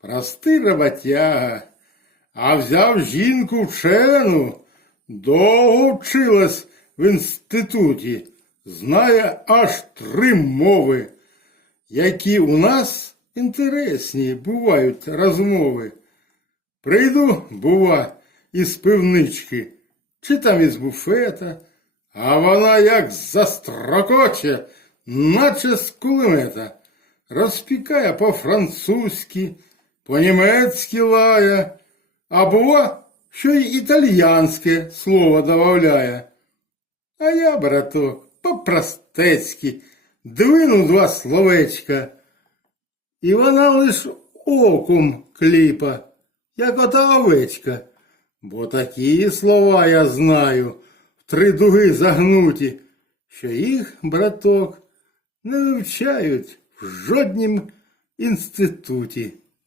простий роботяга, а взяв жінку вчену, довго вчилась в інституті, знає аж три мови, які у нас інтересні бувають розмови. Прийду, бува, із пивнички, чи там із буфета, а вона як застрокоче, наче з кулемета, розпікає по-французьки, по-німецьки лає, а бува, що й італьянське слово добавляє. А я, браток, по-простецьки, двину два словечка, і вона лиш оком кліпа, як ота овечка. Бо такі слова я знаю, в три дуги загнуті, що їх, браток, не вивчають в жоднім інституті.